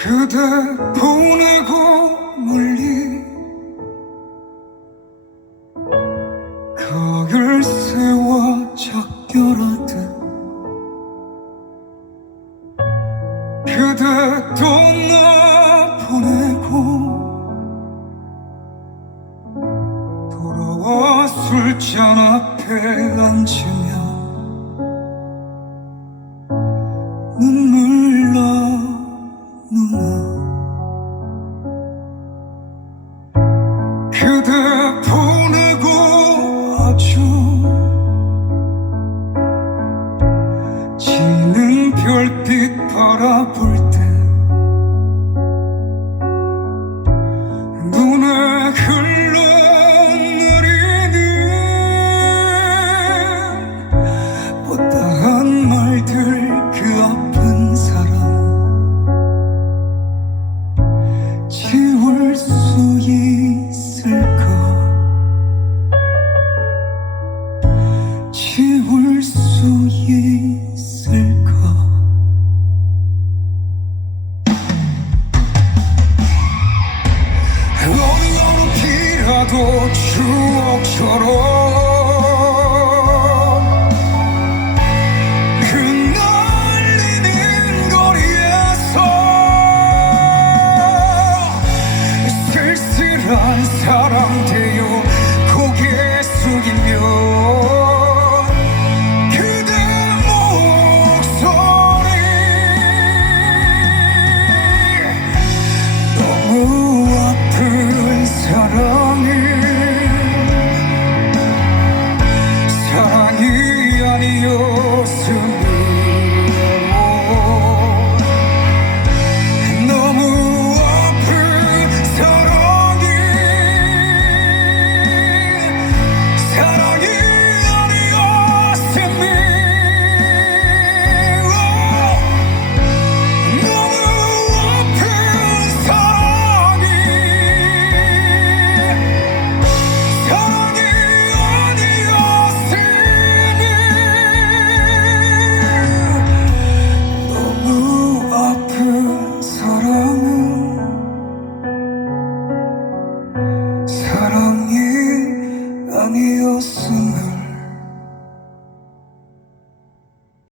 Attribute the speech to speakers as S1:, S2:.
S1: 그대 보내고 멀리 가을 새와 작별하듯 그대 떠나 보내고 돌아와 술잔 앞에 앉으면 누나 그대 보내고 아주 지는 별빛 바라볼 지울 수 있을까 지울 수 있을까 어느 피라도 추억처럼 not until